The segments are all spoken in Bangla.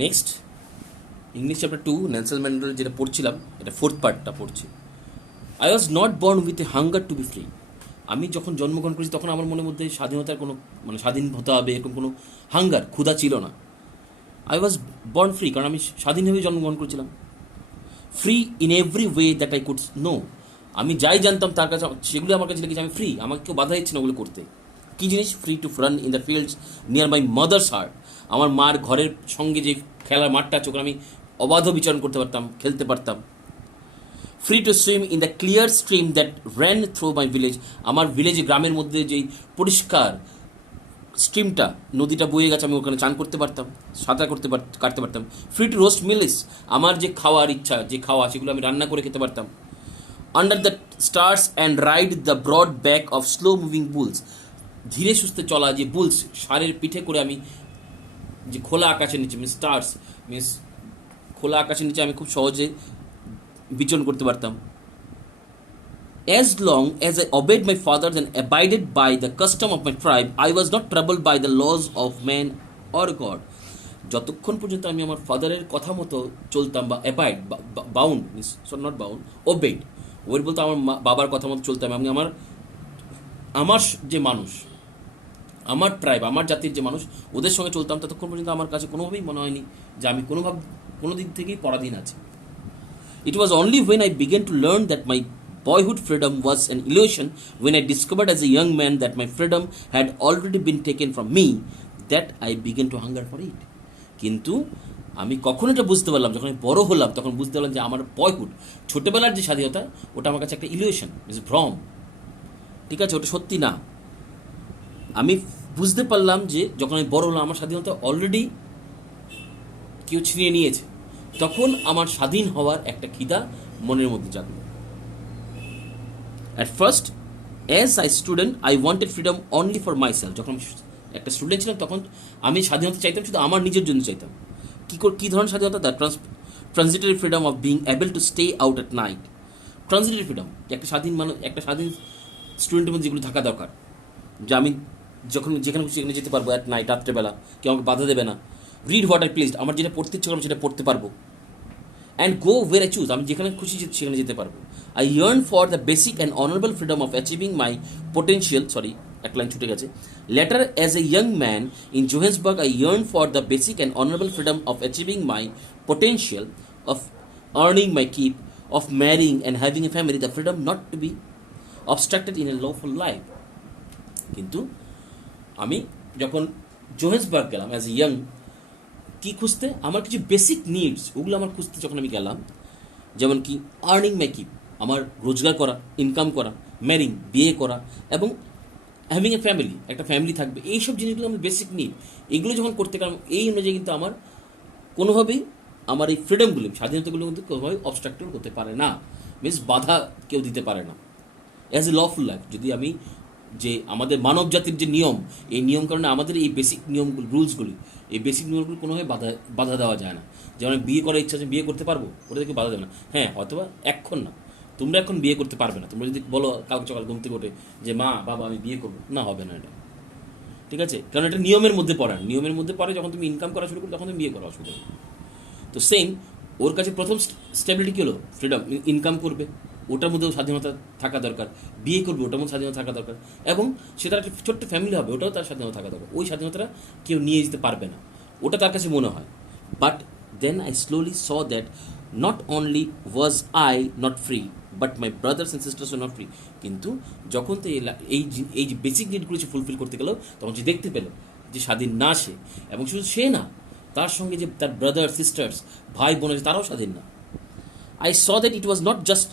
নেক্সট ইংলিশ চ্যাপ্টার 2 নেলসন ম্যান্ডেলার যেটা পড়ছিলাম, এটা 4th পার্টটা পড়ছি। I was not born with a hunger two be free. আমি যখন জন্মগ্রহণ করেছি তখন আমার মনের মধ্যে স্বাধীনতার কোনো স্বাধীন হতে হবে এরকম কোনো হাঙ্গার, ক্ষুধা ছিল না। আই ওয়াজ বর্ন ফ্রি, কারণ আমি স্বাধীনভাবে জন্মগ্রহণ করেছিলাম। Free in every way that I could know. আমি যাই জানতাম তার কাছে সেগুলো আমার কাছে লেগেছে আমি ফ্রি, আমাকে কেউ বাধা দিচ্ছে না ওগুলো করতে। কী জিনিস? Free to run in the fields near my mother's heart. আমার মার ঘরের সঙ্গে যে খেলার মাঠটা আছে ওখানে আমি অবাধ বিচরণ করতে পারতাম, খেলতে পারতাম। Free to swim in the clear stream that ran through my village. আমার ভিলেজে, গ্রামের মধ্যে যেই পরিষ্কার স্ট্রিমটা, নদীটা বয়ে গেছে, আমি ওখানে চান করতে পারতাম, সাঁতার কাটতে পারতাম। Free to roast mealies. আমার যে খাওয়ার ইচ্ছা, যে খাওয়া, সেগুলো আমি রান্না করে খেতে পারতাম। Under the stars and ride the broad back of slow moving bulls. ধীরে সুস্থে চলা যে বুলস, ষাঁড়ের পিঠে করে আমি যে খোলা আকাশের নিচে, স্টার্স খোলা আকাশের নিচে আমি খুব সহজে বিচরণ করতে পারতাম। As long as I obeyed my fathers and abided by the custom of my tribe, I was not troubled by the laws of man or God. যতক্ষণ পর্যন্ত আমি আমার ফাদারের কথা মতো চলতাম, বা abide, bound, not bound, obeyed. ওয়েড বলতে আমার বাবার কথা মতো চলতাম। আমি আমার যে মানুষ, আমার ট্রাইব, আমার জাতির যে মানুষ, ওদের সঙ্গে চলতাম, ততক্ষণ পর্যন্ত আমার কাছে কোনোভাবেই মনে হয়নি যে আমি কোনো দিক থেকেই পরাধীন আছি। It was only when I began to learn that my boyhood freedom was an illusion, when I discovered as a young man that my freedom had already been taken from me, that I began to hunger for it. কিন্তু আমি কখন এটা বুঝতে পারলাম, যখন আমি বড় হলাম তখন বুঝতে পারলাম যে আমার বয়হুড, ছোটোবেলার যে স্বাধীনতা, ওটা আমার কাছে একটা ইলিউশন, ভ্রম। ঠিক আছে, ওটা সত্যি না। আমি বুঝতে পারলাম যে যখন আমি বড় হলাম আমার স্বাধীনতা অলরেডি কেউ ছিনিয়ে নিয়েছে। তখন আমার স্বাধীন হওয়ার একটা খিদা মনের মধ্যে জাগলো। At first as I student I wanted freedom only for myself. যখন একটা স্টুডেন্ট ছিলাম তখন আমি স্বাধীনতা চাইতাম শুধু আমার নিজের জন্য চাইতাম। কী ধরনের স্বাধীনতা? The transitory freedom of being able to stay out at night. Transitory freedom, একটা স্বাধীন স্টুডেন্টের মধ্যে যেগুলো থাকা দরকার, যে আমি যেখানে খুশি সেখানে যেতে পারবো অ্যাট নাইট, রাত্রেবেলা, কেউ আমাকে বাধা দেবে না। রিড হোয়াট আই প্লিজড, আমার যেটা পড়তে ইচ্ছে করবো সেটা পড়তে পারবো। And go where I choose, আমি যেখানে খুশি সেখানে যেতে পারবো। I yearn for the basic and honourable freedom of achieving my potential, এক লাইন ছুটে গেছে। Later as a young man in Johannesburg I yearn for the basic and honourable freedom of achieving my potential, of earning my keep, of marrying and having a family, the freedom not to be obstructed in a lawful life. কিন্তু আমি যখন জোহেন্সবার্গ গেলাম অ্যাজ এ ইয়াং, কী খুঁজতে? আমার কিছু বেসিক নিডস, ওগুলো আমার খুঁজতে যখন আমি গেলাম, যেমন কি আর্নিং মাই কিপ, আমার রোজগার করা, ইনকাম করা, ম্যারিং, বিয়ে করা, এবং হ্যাভিং এ ফ্যামিলি, একটা ফ্যামিলি থাকবে, এইসব জিনিসগুলো আমার বেসিক নিড। এগুলো যখন করতে গেলাম, এই অনুযায়ী কিন্তু আমার কোনোভাবেই আমার এই ফ্রিডমগুলো, স্বাধীনতাগুলো কিন্তু কোনোভাবেই অবস্ট্রাক্টেড করতে পারে না, বাধা কেউ দিতে পারে না অ্যাজ এ লফুল লাইফ। যদি আমি যে আমাদের মানব জাতির যে নিয়ম, এই নিয়ম কারণে আমাদের এই বেসিক নিয়মগুলো, রুলসগুলি, এই বেসিক নিয়মগুলো কোনোভাবে বাধা দেওয়া যায় না। যেমন বিয়ে করার ইচ্ছা আছে, বিয়ে করতে পারবো, ওটা থেকে বাধা দেবে না। হ্যাঁ, অথবা এখন না, তোমরা এখন বিয়ে করতে পারবে না। তোমরা যদি বলো কালকে সকাল ঘুম থেকে ওঠে যে মা বাবা আমি বিয়ে করবো, না, হবে না এটা। ঠিক আছে, কারণ এটা নিয়মের মধ্যে পড়ে। নিয়মের মধ্যে পড়ে যখন তুমি ইনকাম করা শুরু করো তখন তুমি বিয়ে করা অসুবিধা। তো সেম, ওর কাছে প্রথম স্টেবিলিটি কী হলো? ফ্রিডম। ইনকাম করবে, ওটার মধ্যেও স্বাধীনতা থাকা দরকার। বিয়ে করবে, ওটার মধ্যে স্বাধীনতা থাকা দরকার। এবং সে তার একটা ছোট্ট ফ্যামিলি হবে, ওটাও তার স্বাধীনতা থাকা দরকার। ওই স্বাধীনতাটা কেউ নিয়ে যেতে পারবে না, ওটা তার কাছে মনে হয়। But then I slowly saw that not only was I not free, but my brothers and sisters are not free. কিন্তু যখন তো এই যে বেসিক নিডগুলো সে ফুলফিল করতে গেল, তখন সে দেখতে পেল যে স্বাধীন না সে, এবং শুধু সে না, তার সঙ্গে যে তার ব্রাদার সিস্টার্স, ভাই বোন আছে, তারাও স্বাধীন না। I saw that it was not just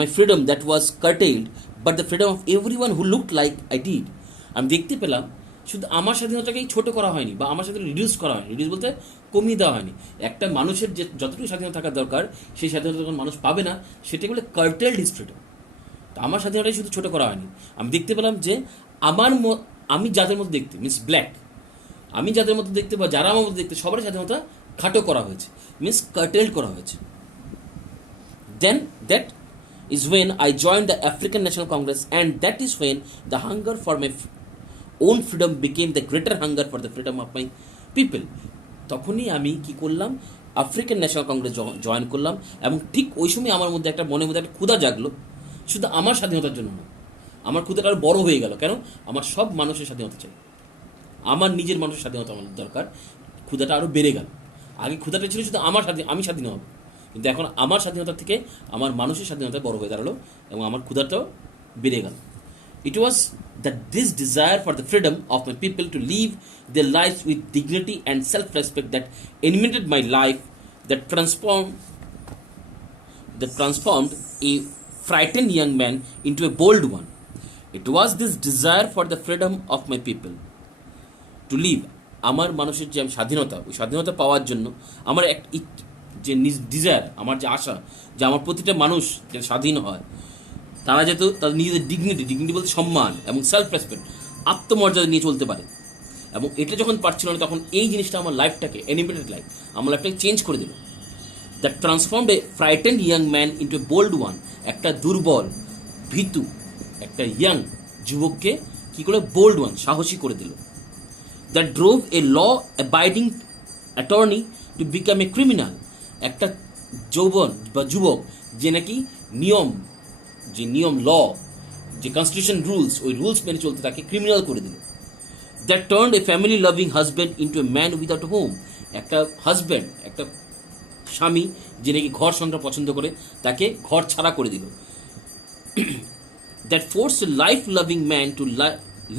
my freedom that was curtailed, but the freedom of everyone who looked like I did. আমি দেখতে পেলাম শুধু আমার স্বাধীনতাকেই ছোট করা হয়নি, বা আমার সাথে রিডিউস করা হয়নি। রিডিউস বলতে কমিয়ে দেওয়া হয়নি। একটা মানুষের যে যতটুকু স্বাধীনতা থাকা দরকার, সেই স্বাধীনতা যখন মানুষ পাবে না, সেটাকে বলে কার্টেলড হিজ ফ্রিডম। তো আমার স্বাধীনতাই শুধু ছোট করা হয়নি। আমি দেখতে পেলাম যে আমি যাদের মধ্যে দেখতে, ব্ল্যাক, আমি যাদের মধ্যে দেখতে, বা যারা আমার মধ্যে দেখতে, সবার স্বাধীনতা খাটো করা হয়েছে, কার্টেলড করা হয়েছে। দেন that is when I joined the African National Congress, and that is when the hunger for my own freedom became the greater hunger for the freedom of my people. তখনই আমি কি করলাম, আফ্রিকান ন্যাশনাল কংগ্রেস জয়েন করলাম, এবং ঠিক ওই সময় আমার মধ্যে একটা মনের মধ্যে একটা ক্ষুধা জাগলো, শুধু আমার স্বাধীনতার জন্য না, আমার ক্ষুধাটা আরও বড় হয়ে গেল। কেন? আমার সব মানুষের স্বাধীনতা চাই, আমার নিজের মানুষের স্বাধীনতা আমার দরকার। ক্ষুধাটা আরও বেড়ে গেল। আগে ক্ষুধাটা ছিল শুধু আমার আমি স্বাধীন হব, কিন্তু এখন আমার স্বাধীনতা থেকে আমার মানুষের স্বাধীনতা বড় হয়ে দাঁড়ালো, এবং আমার ক্ষুধাটাও বেড়ে গেল। It was that this desire for the freedom of my people to live their lives with dignity and self-respect that animated my life, that transformed a frightened young man into a bold one. It was this desire for the freedom of my people to live, আমার মানুষের যে স্বাধীনতা, ওই স্বাধীনতা পাওয়ার জন্য আমার এক যে ডিজায়ার, আমার যে আশা, যে আমার প্রতিটা মানুষ যে স্বাধীন হয়, তারা যেহেতু তাদের নিজেদের ডিগনিটি বলতে সম্মান এবং সেলফ রেসপেক্ট, আত্মমর্যাদা নিয়ে চলতে পারে। এবং এটা যখন পারছিল না, তখন এই জিনিসটা আমার লাইফটাকে, অ্যানিমেটেড লাইফ, আমার লাইফটাকে চেঞ্জ করে দিল। That transformed a frightened young man into a bold one, একটা দুর্বল, ভীতু, একটা ইয়াং যুবককে কী করে বোল্ড ওয়ান, সাহসী করে দিল। That drove a law abiding attorney to become a criminal, একটা যৌবন বা যুবক যে নাকি নিয়ম ল, যে কনস্টিটিউশন রুলস, ওই রুলস মেনে চলতে তাকে ক্রিমিনাল করে দিল। That turned A family loving husband into a man without home, একটা হাজব্যান্ড, একটা স্বামী যে নাকি ঘর সংসার পছন্দ করে, তাকে ঘর ছাড়া করে দিল। That force a life loving man to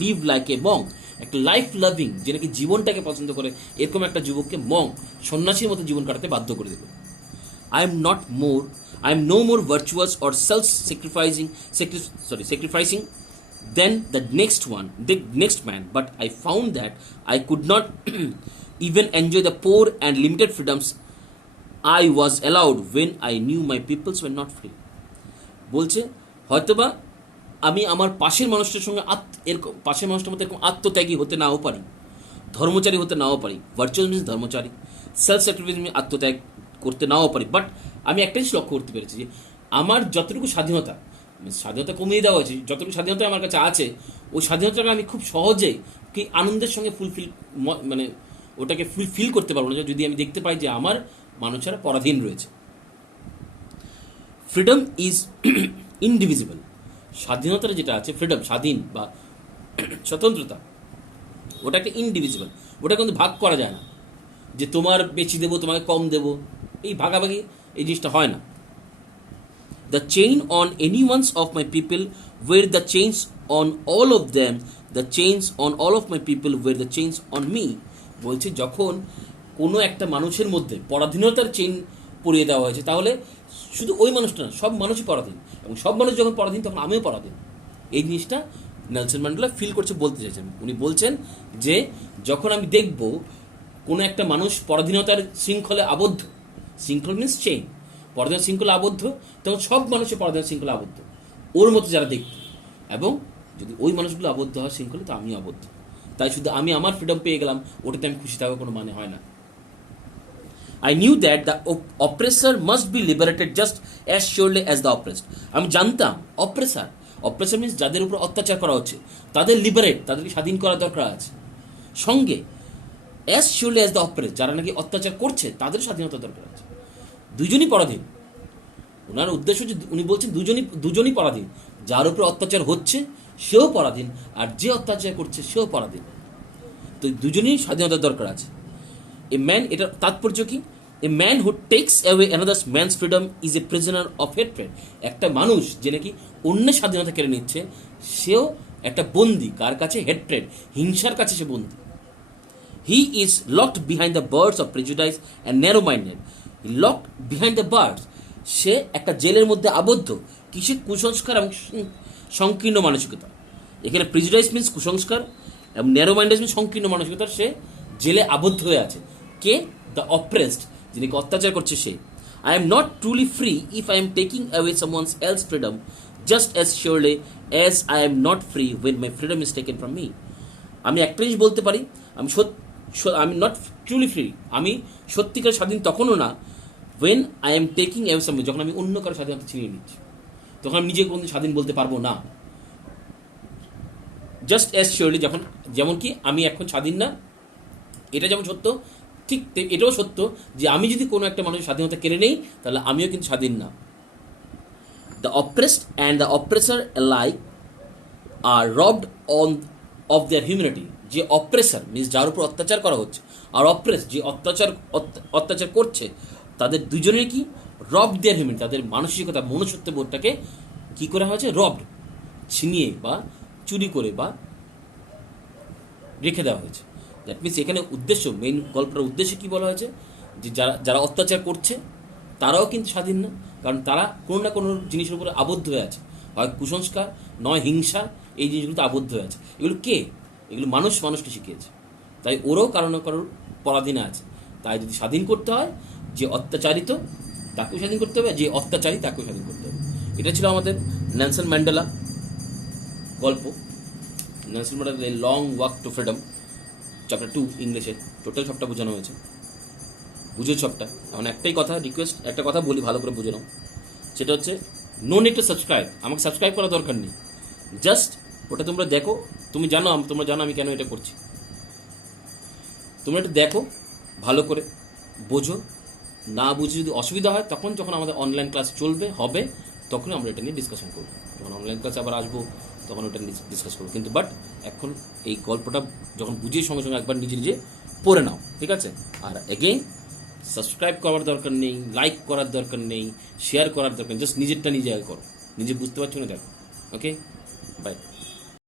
live like a monk, একটা লাইফ লাভিং যে নাকি জীবনটাকে পছন্দ করে, এরকম একটা যুবককে সন্ন্যাসীর মতো জীবন কাটাতে বাধ্য করে দিল। I am no more virtuous or sacrificing than the next man, but I found that I could not even enjoy the poor and limited freedoms I was allowed when I knew my peoples were not free. বলছে হয়তোবা আমি আমার পাশের মানুষটার সঙ্গে এরকম পাশের মানুষটার মধ্যে এরকম আত্মত্যাগী হতে নাও পারি, ধর্মচারী হতে নাও পারি, ভার্চুয়াল মিনস ধর্মচারী, সেলফ স্যাক্রিফাইস মিনস আত্মত্যাগ করতে নাও পারি, বাট আমি একটা জিনিস লক্ষ্য করতে পেরেছি যে আমার যতটুকু স্বাধীনতা কমিয়ে দেওয়া হয়েছে, যতটুকু স্বাধীনতা আমার কাছে আছে, ওই স্বাধীনতাকে আমি খুব সহজেই কি আনন্দের সঙ্গে ওটাকে ফুলফিল করতে পারবো না যদি আমি দেখতে পাই যে আমার মানুষেরা পরাধীন রয়েছে। ফ্রিডম ইজ ইনডিভিজিবল, স্বাধীনতার যেটা আছে, ফ্রিডম স্বাধীন বা স্বতন্ত্রতা, ওটা একটা ইনডিভিজিবল, ওটা কিন্তু ভাগ করা যায় না, যে তোমার বেশি দেবো তোমাকে কম দেবো, এই ভাগাভাগি এই জিনিসটা হয় না। The chain on any ones of my people were the chains on all of them, the chains on all of my people were the chains on me. বলছে যখন কোনো একটা মানুষের মধ্যে পরাধীনতার চেইন পরিয়ে দেওয়া হয়েছে, তাহলে শুধু ওই মানুষটা না, সব মানুষই পরাধীন, এবং সব মানুষ যখন পরাধীন তখন আমিও পরাধীন। এই জিনিসটা নেলসন ম্যান্ডেলা ফিল করছে, বলতে চাইছেন। উনি বলছেন যে যখন আমি দেখব কোনো একটা মানুষ পরাধীনতার শৃঙ্খলে আবদ্ধ, শৃঙ্খল মিনস চেইন, পরাধীন শৃঙ্খলে আবদ্ধ, তখন সব মানুষের পরাধীন শৃঙ্খলে আবদ্ধ, ওর মতো যারা দেখত, এবং যদি ওই মানুষগুলো আবদ্ধ হয় শৃঙ্খলে, তো আমিও আবদ্ধ। তাই শুধু আমি আমার ফ্রিডম পেয়ে গেলাম, ওটাতে আমি খুশি থাকার কোনো মানে হয় না। I knew that the oppressor must be liberated just as surely as the oppressed. আমি জানতাম অপ্রেসার মিনস যাদের উপর অত্যাচার করা হচ্ছে, তাদের তাদেরকে স্বাধীন করা দরকার আছে, সঙ্গে as surely as the oppress, যারা নাকি অত্যাচার করছে তাদের স্বাধীনতা দরকার আছে। দুজনই পরাধীন, ওনার উদ্দেশ্য যে উনি বলছেন দুজনই পরাধীন, যার উপর অত্যাচার হচ্ছে সেও পরাধীন, আর যে অত্যাচার করছে সেও পরাধীন, তো দুজনই স্বাধীনতার দরকার আছে। এ ম্যান, এটার তাৎপর্য কি? A man who text away another man's freedom is a prisoner of hatred, একটা মানুষ যে নাকি অন্যের স্বাধীনতা কেড়ে নিচ্ছে, সেও একটা বন্দী, কার কাছে? হেট্রেড, হিংসার কাছে সে বন্দী। He is locked behind the bars of prejudice and narrow minded, locked behind the bars, সে একটা জেলের মধ্যে আবদ্ধ, কিসে? কুসংস্কার এবং সংকীর্ণ মানসিকতা। এখানে প্রেজুডাইস মিনস কুসংস্কার, এবং ন্যারো মাইন্ডেড মিনস সংকীর্ণ মানসিকতার সে জেলে আবদ্ধ হয়ে আছে। কে? দ্য অপ্রেসড, যিনি অত্যাচার করছে সে। I am not truly free if I am taking away someone's else freedom just as surely as I am not free when my freedom is taken from me. আমি একটা জিনিস বলতে পারি, আমি নট ট্রুলি ফ্রি, আমি সত্যিকার স্বাধীন তখনও না, when I am taking away someone, যখন আমি অন্য কারো স্বাধীনতা ছিনিয়ে নিচ্ছি, তখন আমি নিজেকে কোনো স্বাধীন বলতে পারবো না। জাস্ট অ্যাজ শিওরলি, যেমন কি আমি এখন স্বাধীন না, এটা যেমন সত্য, ঠিক এটাও সত্য যে আমি যদি কোনো একটা মানুষের স্বাধীনতা কেড়ে নেই তাহলে আমিও কিন্তু স্বাধীন না। The oppressed and the oppressor alike are robbed on of their humanity. যে অপ্রেসার মিনস যার উপর অত্যাচার করা হচ্ছে, আর অপ্রেস যে অত্যাচার করছে, তাদের দুজনের কি রবড দেয়ার হিউম্যানিটি, তাদের মানসিকতা মনুষ্যত্ব বোধটাকে কী করা হয়েছে, রবড ছিনিয়ে বা চুরি করে বা রেখে দেওয়া হয়েছে। দ্যাট মিনস এখানে উদ্দেশ্য, মেইন গল্পটার উদ্দেশ্য কী বলা হয়েছে, যে যারা অত্যাচার করছে তারাও কিন্তু স্বাধীন না, কারণ তারা কোনো না কোনো জিনিসের উপরে আবদ্ধ হয়ে আছে, হয় কুসংস্কার নয় হিংসা, এই জিনিসগুলোতে আবদ্ধ হয়ে আছে। এগুলো কে? এগুলো মানুষকে শিখিয়েছে। তাই ওরাও কারো না কারোর পরাধীনে আছে। তাই যদি স্বাধীন করতে হয়, যে অত্যাচারিত তাকেও স্বাধীন করতে হবে, যে অত্যাচারী তাকেও স্বাধীন করতে হবে। এটা ছিল আমাদের নেলসন ম্যান্ডেলা গল্প, Nelson Mandela a long walk two freedom, chapter 2 ইংলিশে। টোটাল সবটা বোঝানো হয়েছে, বুঝে সবটা। এখন একটাই কথা রিকোয়েস্ট, একটা কথা বলি, ভালো করে বুঝে নাও। সেটা হচ্ছে নো নিড টু সাবস্ক্রাইব। আমাকে সাবস্ক্রাইব করার দরকার নেই, জাস্ট ওটা তোমরা দেখো। তোমরা জানো আমি কেন এটা করছি। তোমরা এটা দেখো, ভালো করে বোঝো। না বুঝে যদি অসুবিধা হয়, তখন যখন আমাদের অনলাইন ক্লাস হবে তখন আমরা এটা নিয়ে ডিসকাশন করবো। যখন অনলাইন ক্লাসে আবার আসবো তখন ওটা নিয়ে ডিসকাস করবো। কিন্তু বাট এখন এই গল্পটা যখন বুঝিয়ে সঙ্গে সঙ্গে একবার নিজে পড়ে নাও, ঠিক আছে? আর এগেইন সাবস্ক্রাইব করার দরকার নেই, লাইক করার দরকার নেই, শেয়ার করার দরকার নেই, জাস্ট নিজেরটা নিজে করো। নিজে বুঝতে পারছো না, দেখো। ওকে, বাই।